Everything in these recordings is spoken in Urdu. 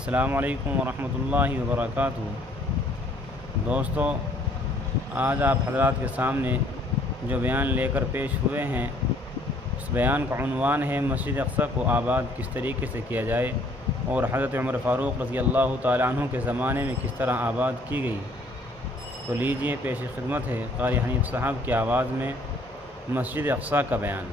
السلام علیکم ورحمۃ اللہ وبرکاتہ۔ دوستو، آج آپ حضرات کے سامنے جو بیان لے کر پیش ہوئے ہیں، اس بیان کا عنوان ہے مسجد اقصی کو آباد کس طریقے سے کیا جائے اور حضرت عمر فاروق رضی اللہ تعالیٰ عنہ کے زمانے میں کس طرح آباد کی گئی۔ تو لیجئے پیش خدمت ہے قاری حنیف صاحب کی آواز میں مسجد اقصی کا بیان۔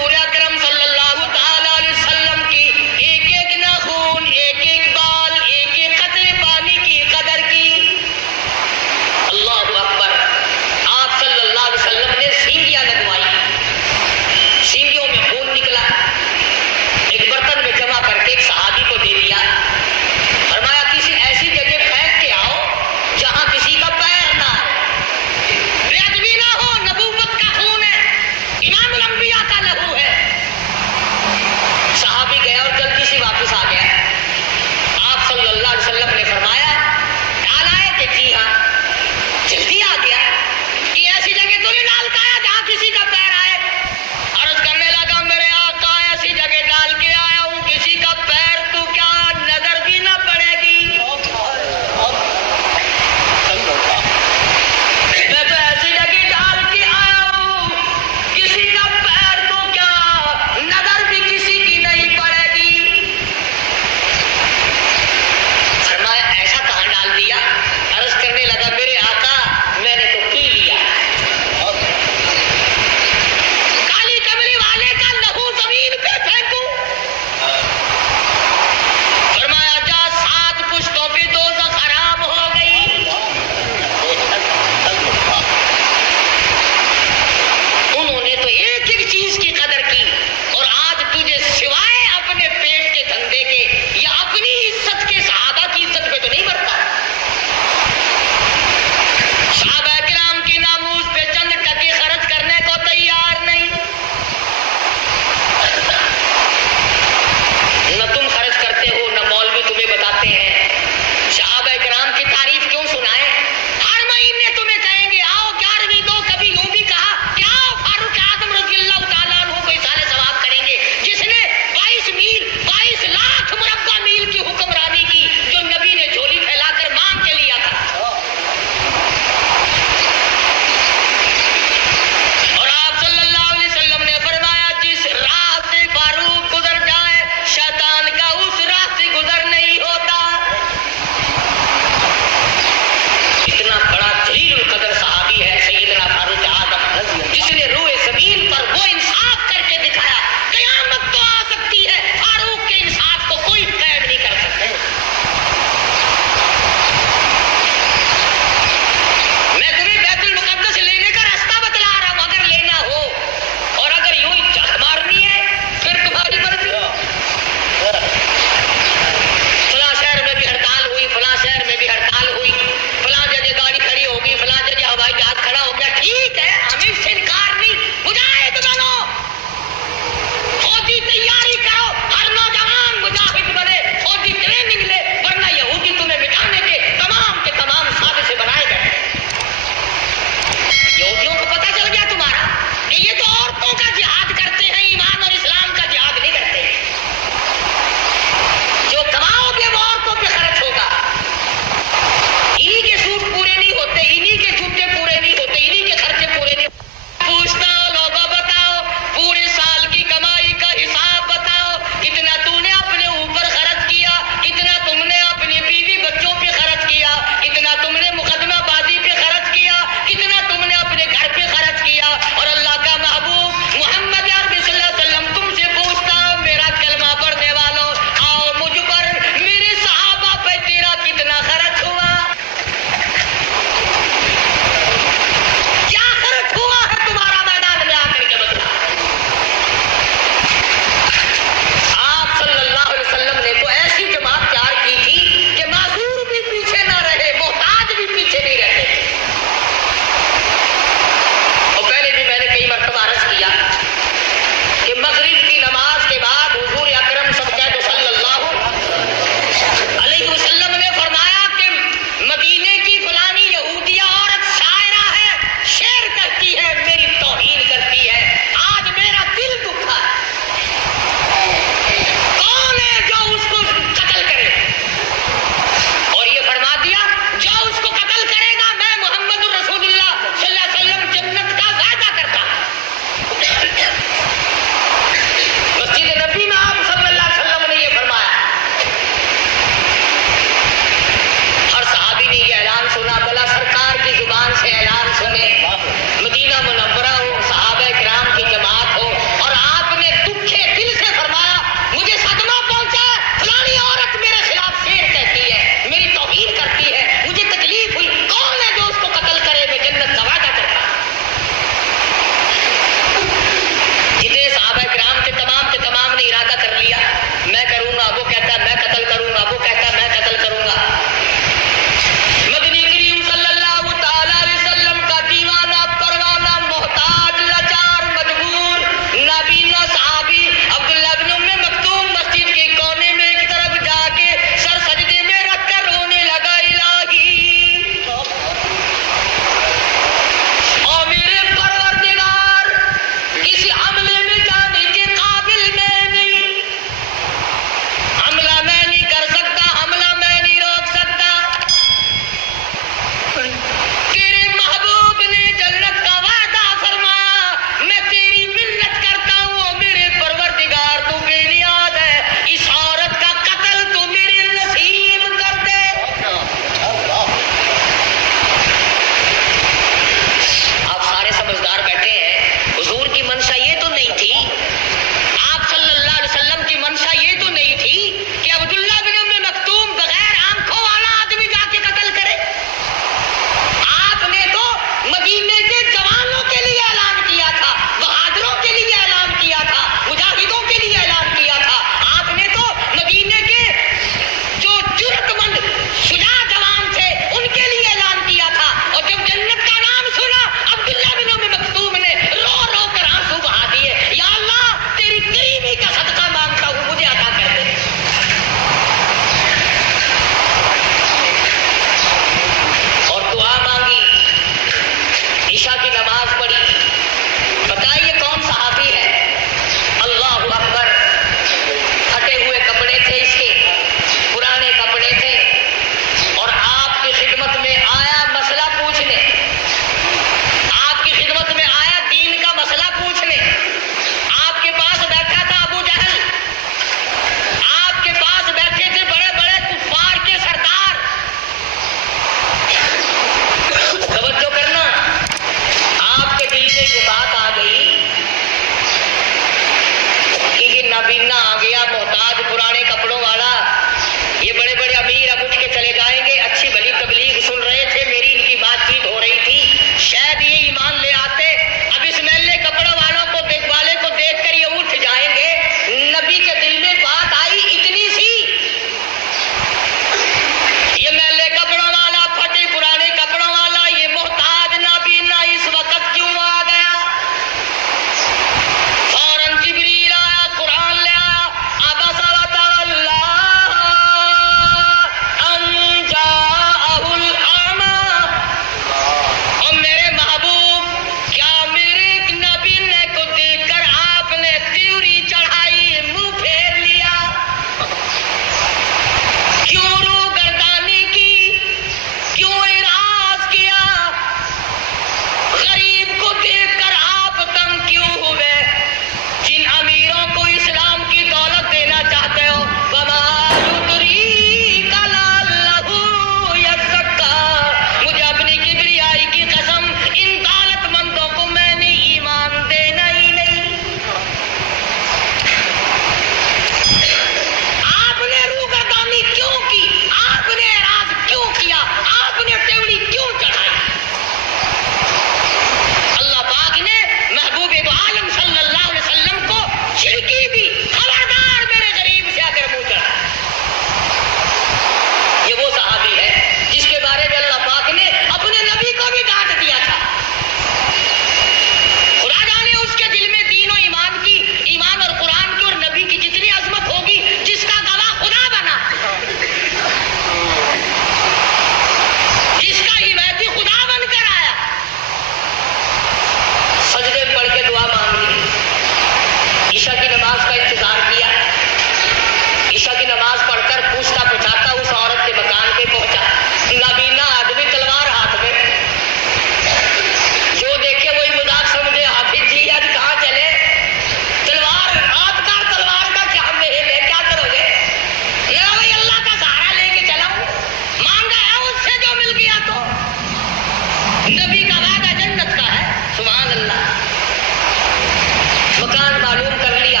مکان معلوم کر لیا،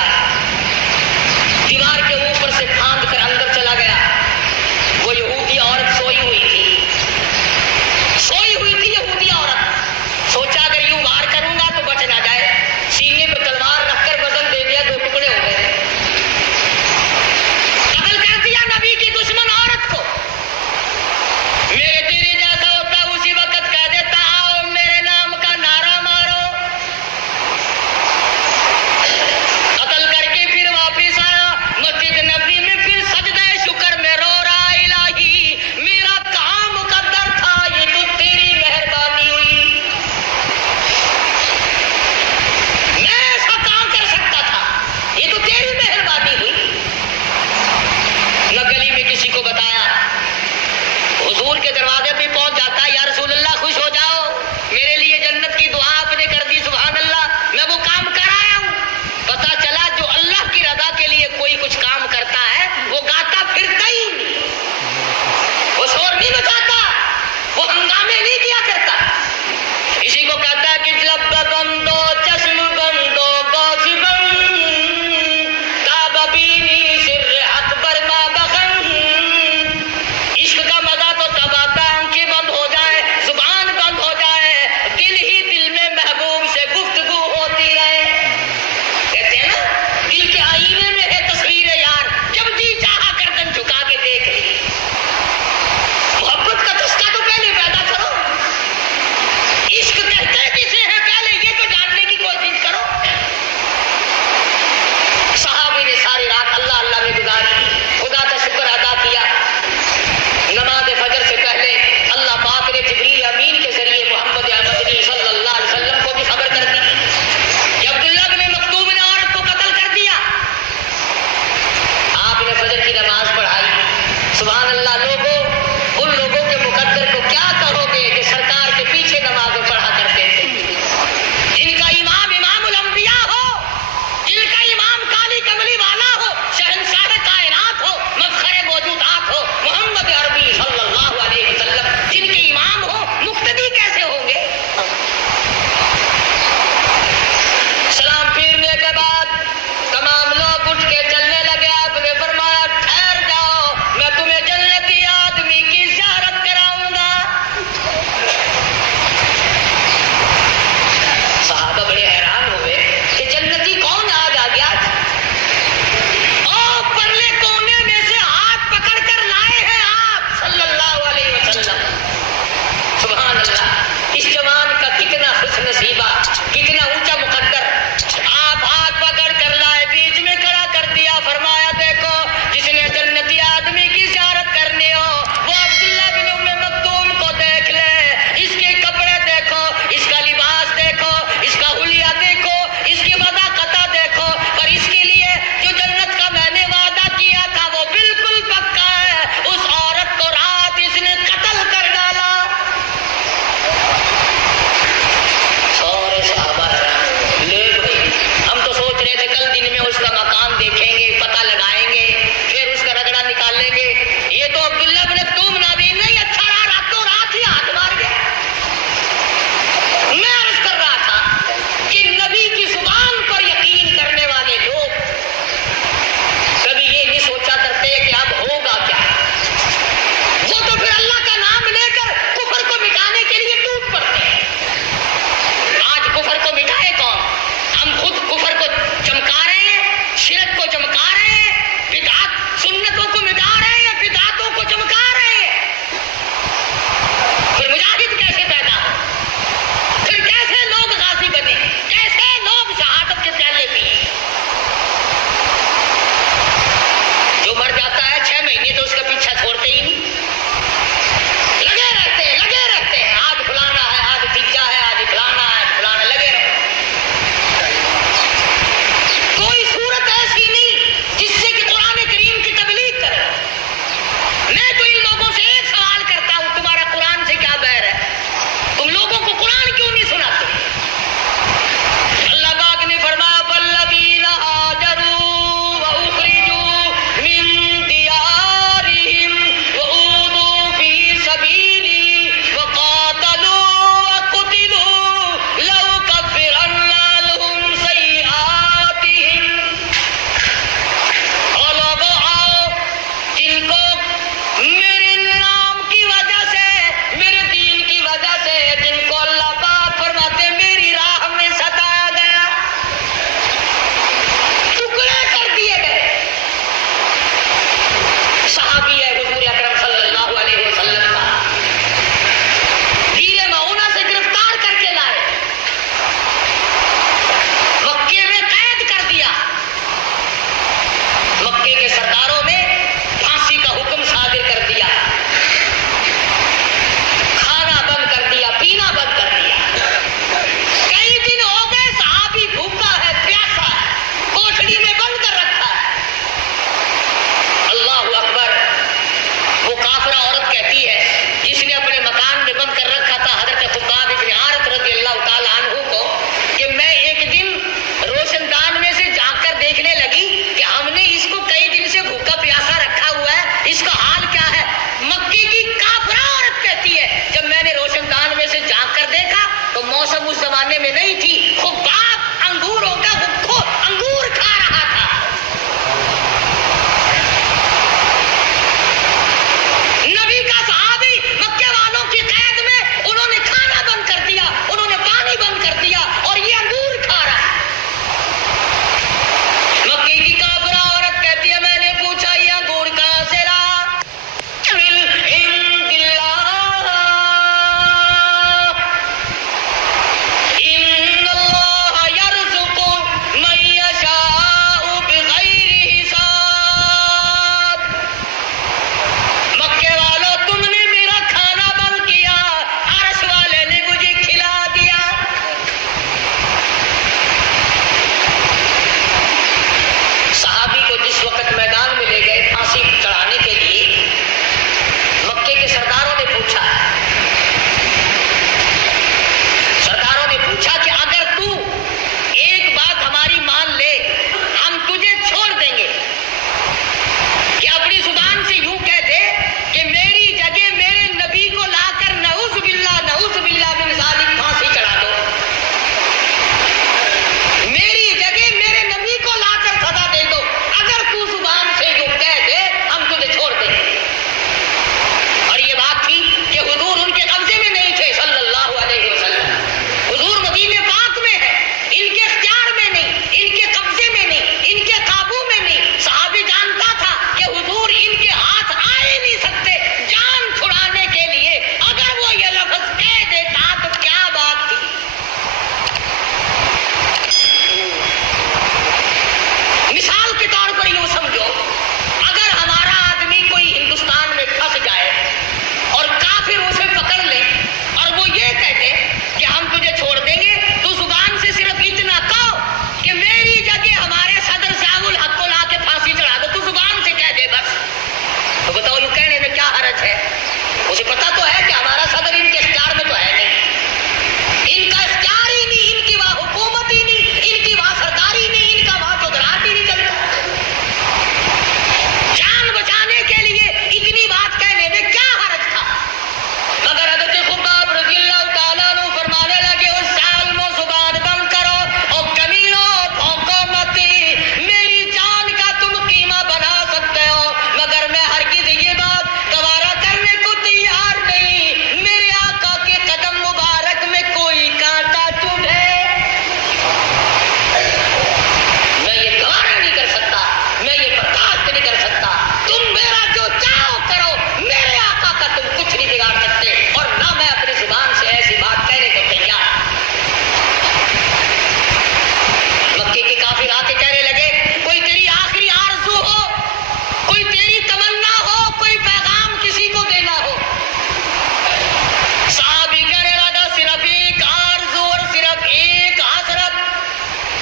دیوار کے اوپر سے پھاند کر اندر چلا گیا۔ وہ یہودی عورت سوئی ہوئی تھی یہودی عورت۔ سوچا اگر یوں وار کروں گا تو بچ نہ جائے، سینے پہ تلوار رکھ کر وزن دے دیا، 2 ٹکڑے ہو گئے، قتل کر دیا نبی کی دشمن عورت کو۔ میرے تیرے جیسا ہوتا اسی وقت کہہ دیتا آؤ میرے نام کا نعرہ مارو۔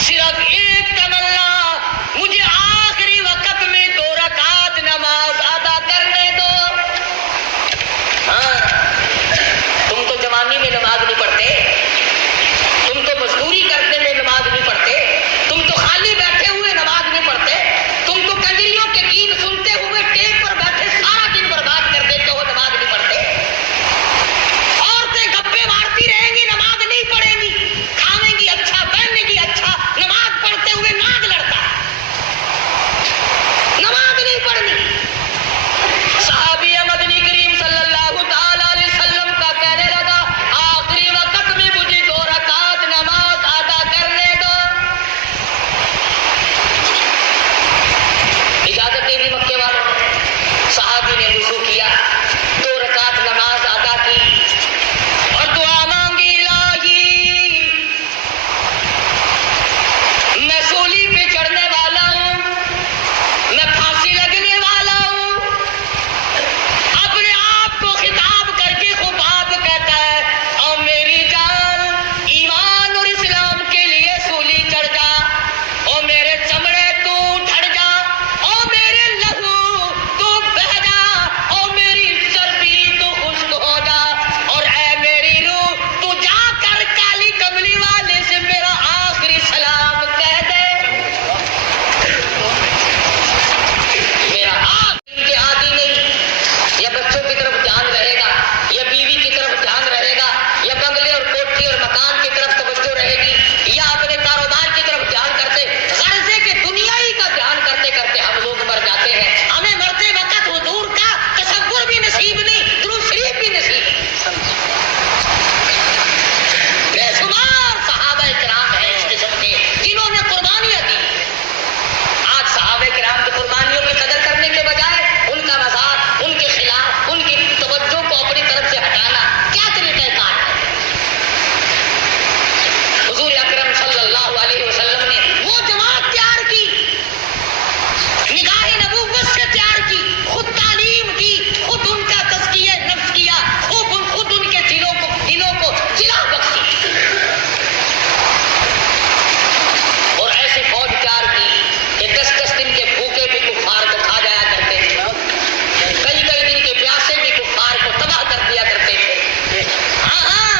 صرف ایک تمنا، مجھے آخری وقت میں 2 رکعت نماز ادا کرنے دو۔ ہاں، تم تو جوانی میں نماز نہیں پڑھتے، تم تو مزدوری کرنے میں نماز نہیں پڑھتے، تم تو خالی بیٹھے ہوئے نماز نہیں پڑھتے، تم تو کنجریوں کے گیت سنتے ہوئے ٹیپ پر بیٹھے سارا دن برباد کر دیتے ہو، نماز نہیں پڑھتے۔ عورتیں گپے مارتی رہیں گی، نماز نہیں پڑھیں گی، کھاویں گی اچھا، پہنیں گی اچھا، نماز پڑھتے ہوئے ناک لڑتا ہے، نماز نہیں پڑھنی۔ صحابی مدنی کریم صلی اللہ تعالی علیہ وسلم کا کہنے لگا آخری وقت میں مجھے 2 رکعت نماز ادا کرنے دو۔ اجازت دے دی مکے والوں نے، صحابی نے وضو کیا، 2 رکعت نماز ادا کی اور دعا مانگی، الہی میں سولی پہ چڑھنے والا ہوں، میں پھانسی لگنے والا ہوں۔ اپنے آپ کو خطاب کر کے خباب کہتا ہے او میری جان، ایمان اور اسلام کے لیے سولی چڑھ جا، او میرے چمڑے تو ڈھڑ جا، او میرے لہو تو بہہ جا، او میری چربی تو خشک ہو جا، اور اے میری روح تو جا کر کالی کملی والے سے میرا آخری سلام کہہ دے۔ میرا آپ ان کے عادی نہیں، یا بچوں کی طرف دھیان رہے گا، یا بیوی کی طرف دھیان رہے گا، یا بنگلے اور کوٹھی اور مکان کی طرف توجہ رہے گی، یا اپنے کاروبار کی طرف دھیان کرتے، غرضے کے دنیائی کا دھیان کرتے کرتے ہم لوگ مر جاتے ہیں۔ ہمیں مرتے وقت حضور کا تصور بھی نصیب نہیں، درود شریف بھی نصیب نہیں۔ بے شمار صحابہ کرام ہیں اس قسم کے جنہوں نے قربانیاں دی۔ آج صحابہ کرام کی قربانیوں کی قدر کرنے کے بجائے ان کا مذاق، ان کے خلاف، ان کی توجہ کو اپنی طرف سے ہٹانا کیا طریقہ کار ہے؟ حضور اکرم صلی اللہ علیہ وسلم نے وہ جماعت تیار کی، نگاہ نبوت سے تیار کی، خود تعلیم کی، خود ان کا تزکیہ نفس کیا، خود ان کے دلوں کو جلا بخشی، اور ایسی فوج تیار کی کہ 10 دن کے بھوکے بھی کفار کو کھا جایا کرتے تھے، کئی دن کے پیاسے بھی کفار کو تباہ کر دیا کرتے تھے۔ ہاں،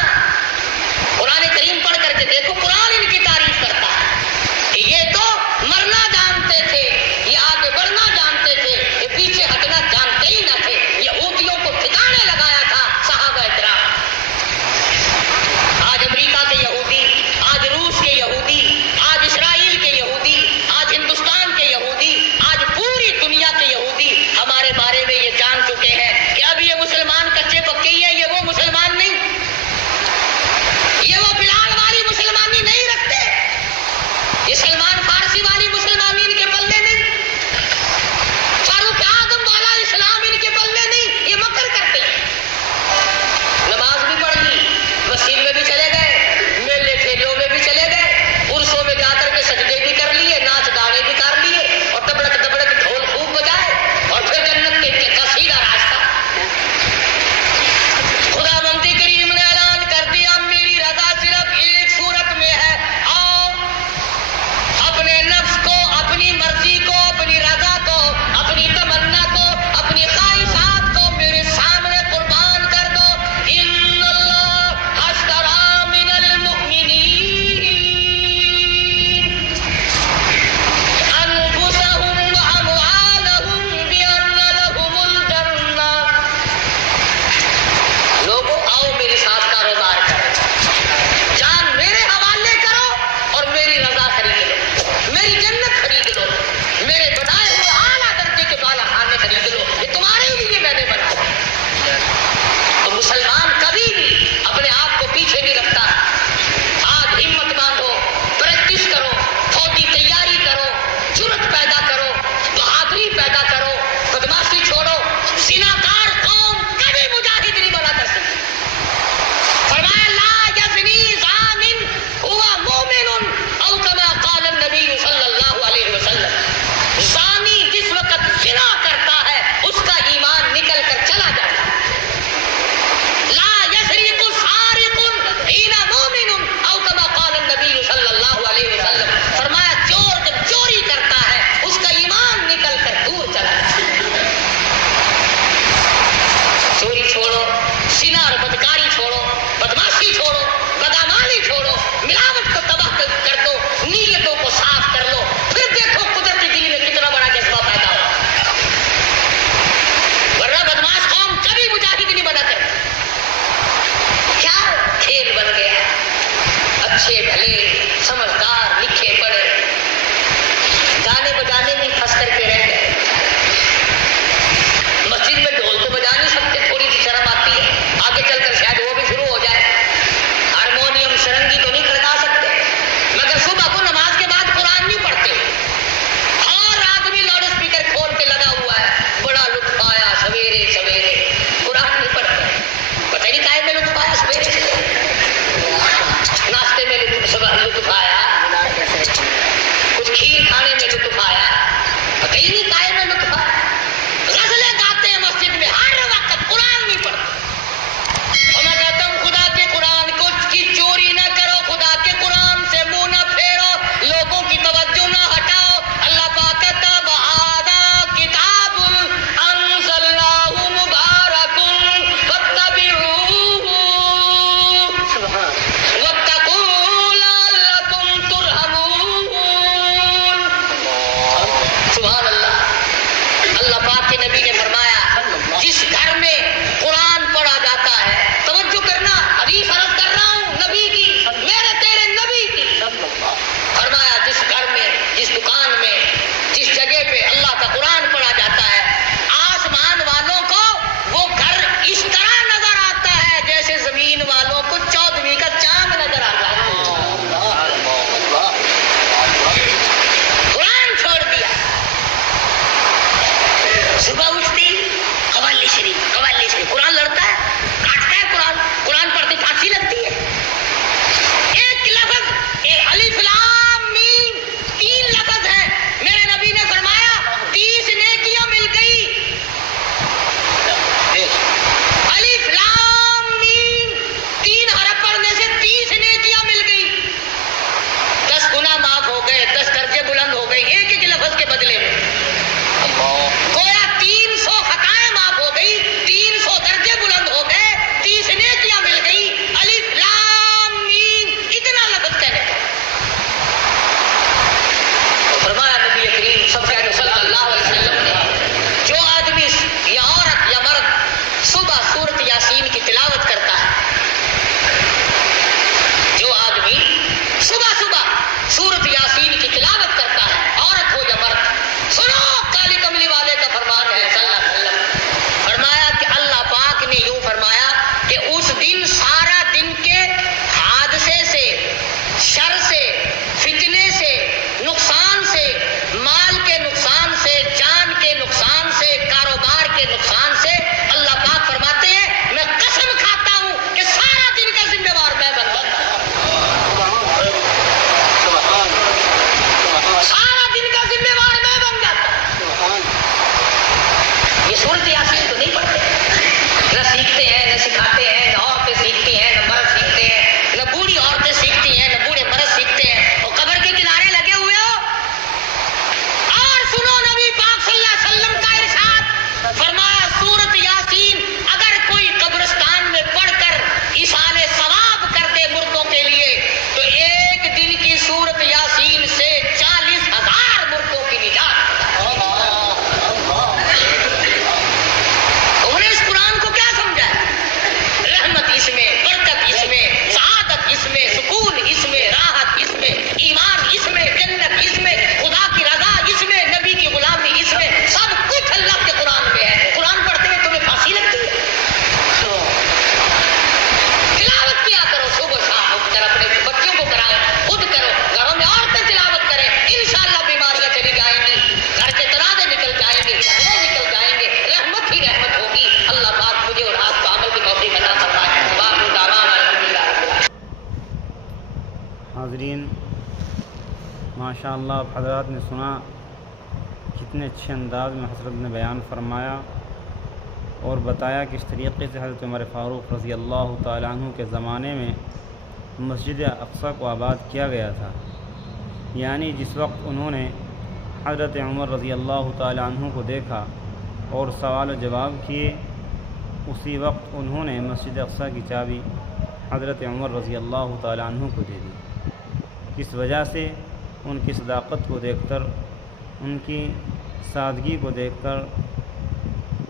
قرآن کریم پڑھ کر کے دیکھو، قرآن ان کی تعریف کرتا ہے کہ یہ تو مرنا جانتے تھے، یہ آگے بڑھنا جانتے تھے، یہ پیچھے ہٹنا جانتے ہی نہ تھے، یہودیوں کو ٹھکانے لگایا تھا صحابہ کرام۔ آج امریکہ کے یہودی، آج روس کے یہودی، آج اسرائیل کے یہودی، آج ہندوستان کے یہودی، آج پوری دنیا کے یہودی ہمارے بارے میں یہ جان چکے ہیں کہ اب یہ مسلمان کچے پکے ہی ہیں، یہ وہ مسلمان نہیں، یہ وہ بلال والی مسلمانی نہیں رکھتے، یہ سلمان فارسی والی مسلمانی ان کے پلے نہیں، فاروق اعظم والا اسلام ان کے پلے نہیں، یہ مکر کرتے ہیں۔ نماز بھی پڑھ لی، مسجد میں بھی چلے گئے، میلے ٹھیلیوں میں بھی چلے گئے، عرسوں میں جا کر کے سجدے بھی کر لیے، ناچ گانے بھی کر لیے، اور تبڑک ڈھول خوب بجائے، اور پھر جنت کا سیدھا راستہ۔ خدا بندی کریم نے اعلان کر دیا میری رضا صرف ایک صورت میں ہے، آؤ اب ماشاءاللہ آپ حضرات نے سنا کتنے اچھے انداز میں حضرت نے بیان فرمایا اور بتایا کہ اس طریقے سے حضرت عمر فاروق رضی اللہ تعالیٰ عنہ کے زمانے میں مسجد اقصی کو آباد کیا گیا تھا، یعنی جس وقت انہوں نے حضرت عمر رضی اللہ تعالیٰ عنہ کو دیکھا اور سوال و جواب کیے، اسی وقت انہوں نے مسجد اقصی کی چابی حضرت عمر رضی اللہ تعالیٰ عنہ کو دے دی۔ کس وجہ سے؟ ان کی صداقت کو دیکھ کر، ان کی سادگی کو دیکھ کر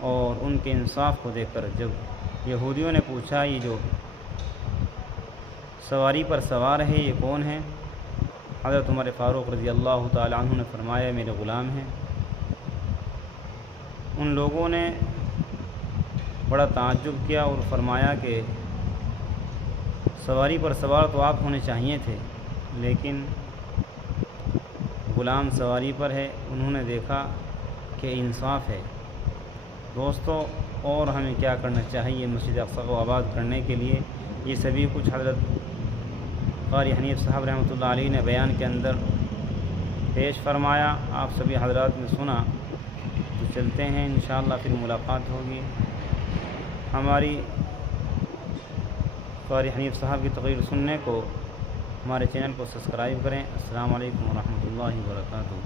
اور ان کے انصاف کو دیکھ کر۔ جب یہودیوں نے پوچھا یہ جو سواری پر سوار ہے یہ کون ہے؟ حضرت عمر فاروق رضی اللہ تعالیٰ عنہ نے فرمایا میرے غلام ہیں۔ ان لوگوں نے بڑا تعجب کیا اور فرمایا کہ سواری پر سوار تو آپ ہونے چاہیے تھے، لیکن غلام سواری پر ہے۔ انہوں نے دیکھا کہ انصاف ہے۔ دوستو، اور ہمیں کیا کرنا چاہیے مسجد اقصی کو آباد کرنے کے لیے؟ یہ سبھی کچھ حضرت قاری حنیف صاحب رحمۃ اللہ علیہ نے بیان کے اندر پیش فرمایا، آپ سبھی حضرات نے سنا۔ تو چلتے ہیں انشاءاللہ، پھر ملاقات ہوگی۔ ہماری قاری حنیف صاحب کی تقریر سننے کو ہمارے چینل کو سبسکرائب کریں۔ السلام علیکم ورحمۃ اللہ وبرکاتہ۔